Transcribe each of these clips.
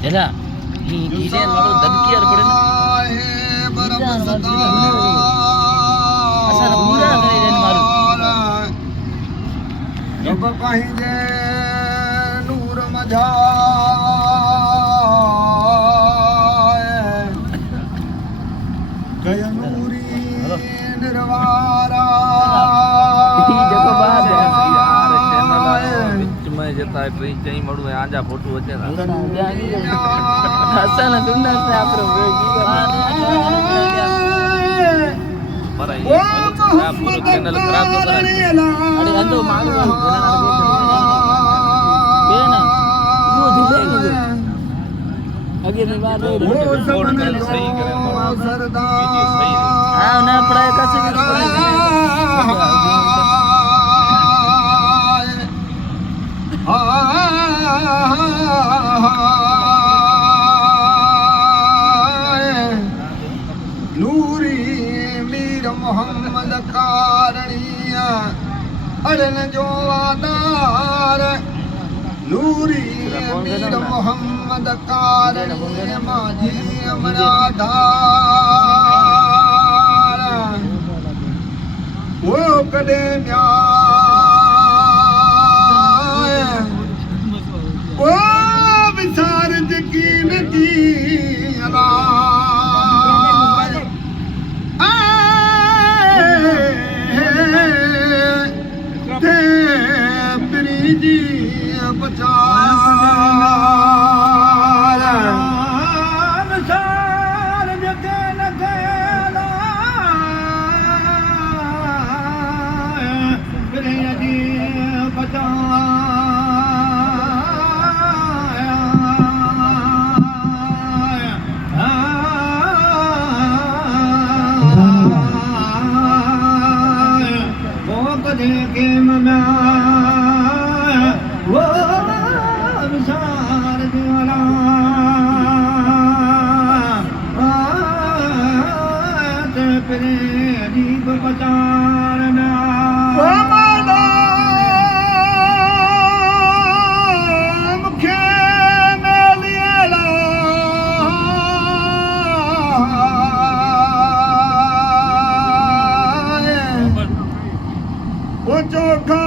એલા ઈ ડિઝાઇન વાળો ધબકીયાર પડે ને અસર પૂરા કરી દે મારું જબ કહી દે નૂર મજા જય નૂરી નિર્વારા જતા ટ્રેન જઈ મળું આજા ફોટો વચ્ચે હસન સુંદર છે આપણો પૂરું ચેનલ ખરાબ તો કરે અરે અંદો મારું બેન નો દિલે ગયો આગે ની વાત ફોન કરે સહી કરે હા ના પડાય કસે नूरी मीर मोहम्मद कारणिया अड़न जो आधार नूरी मीर मोहम्मद कारणिया माझी अमराधार वो कदे ओ विचार यकीन की जी बचा चोखा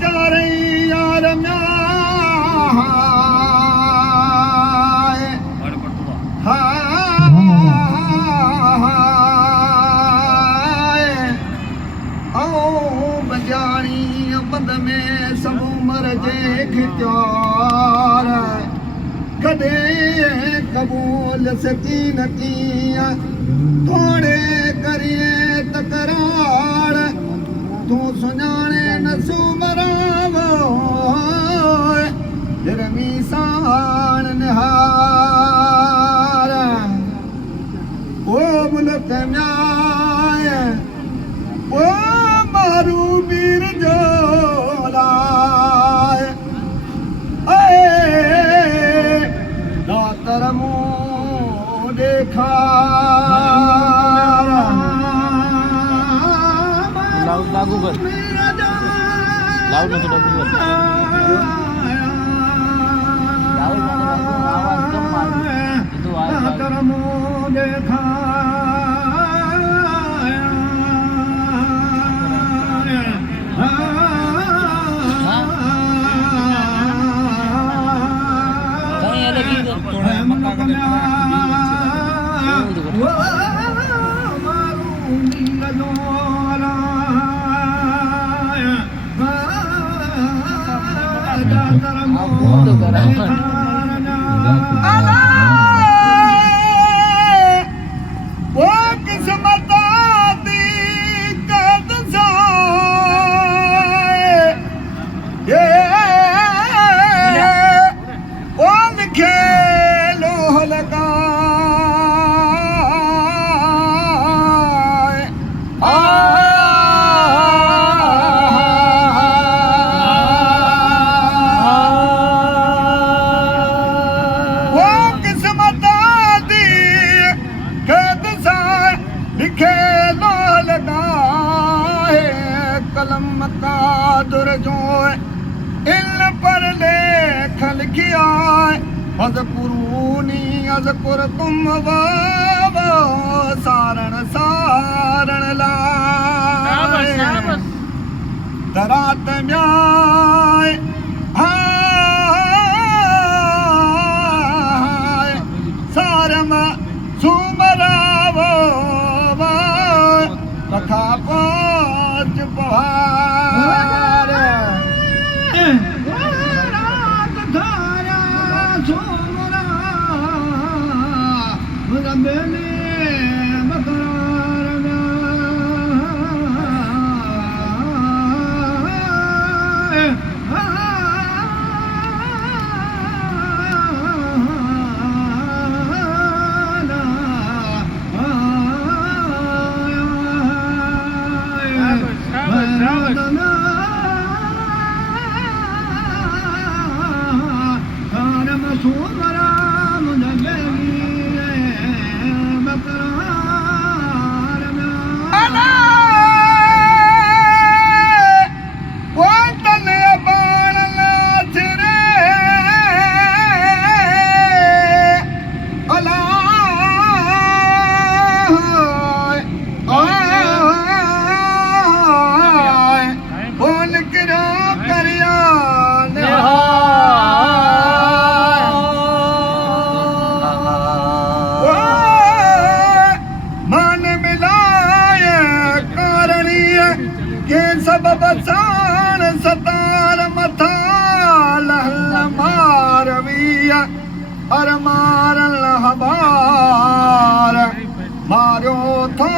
चारे यार बजानी बंद में सब उमर जे खिचार कदे कबूल सकीन किया थोड़े करिए तकरार तू सुञाणे न सुमरावो जरमी साण निहार ओ मुल्क न्याय ओ मारू मीर जो लाए दातर मुँह देखा लागू कर लाउड में तो लागू कर आवाज कम मार तो दातर मुँह देखा कहीं अलग ही थोड़ा मक्का का कलम का दुर जो इन पर लेख लिखिया ਅਜ਼ਕੁਰੂਨੀ ਅਜ਼ਕੁਰਕੁਮ ਵਾਵਾ ਸਾਰਣ ਸਾਰਣ ਲਾਏ ਦਰਾਤ ਮਿਆਏ ਹਾਏ ਸਾਰਮ ਸੁਮਰਾਵੋ ਲਖਾ ਪਾਚ ਪਹਾੜ ਰਾਤ ਧਾਰਾ ਸੋਮਰਾ ਰਬਨੇ सबब साण सतार मथा लहल मारवीय हर मारल हबार मारो थो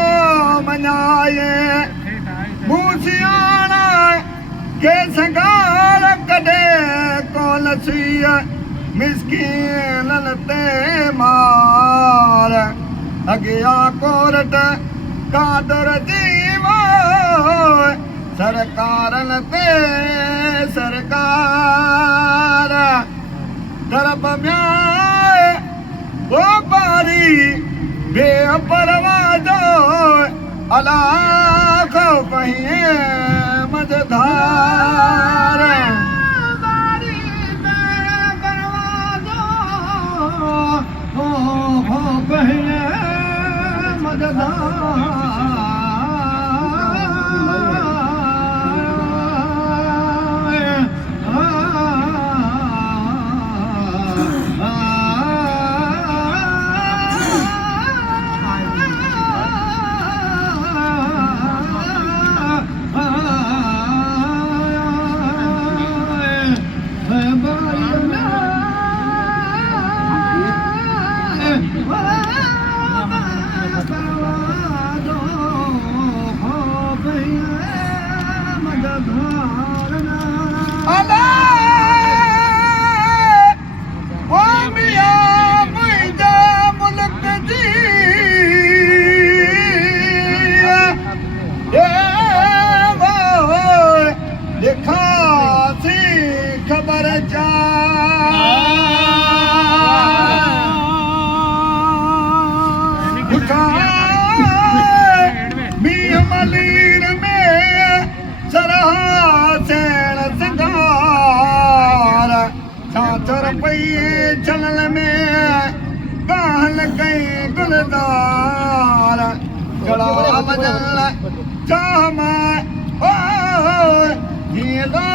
मनाए मूसियाना के संगाल कदे कोलसीय मिस्कीन ते मार अगिया कोरट कादर जीवा सरकारन ते सरकार दरब म्याए वो बारी बेपरवाह अला खो पहिए मझधार बारी बेपरवाह हो पहिए मझधार खबर जा मलीर में सरहा सैण सिंगार छाछर पई चलल में कहल कई गुलदार जड़ा वजल चाम ओ ये लो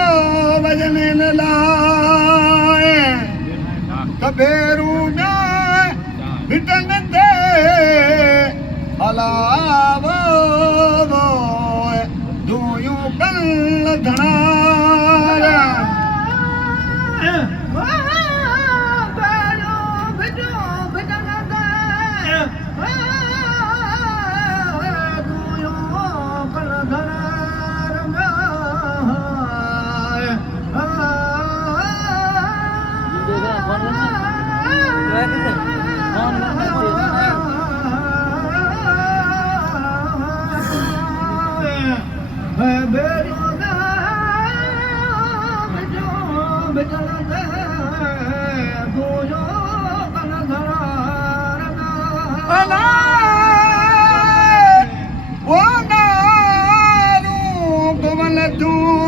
वजन लाए कबेरू में बिटन दे अलावो दूयों कल धनारा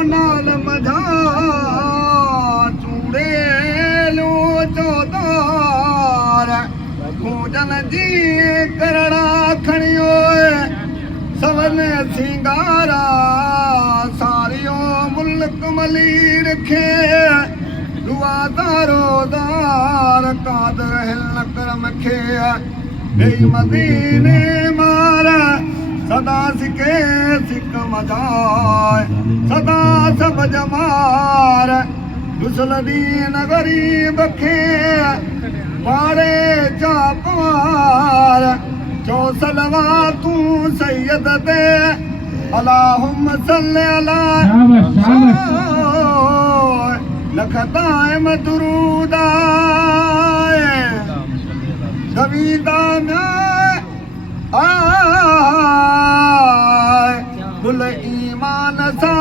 नाल मजा चूड़े लो चौदा पूजन जी करणा खणियो सवन सिंगारा सारियो मुल्क मली रखे दुआदारो दार कादर हिल करम खे देई मदीने मार सदा सिके सिक मजाए सदा सब जमार दुसलदी नगरीब खे पाड़े चापवार चो सलवा तू सैयद दे अल्लाहुम्मा सल्ली अला लख दाइम दुरूद आए गवीदा में आए बुल ईमान सा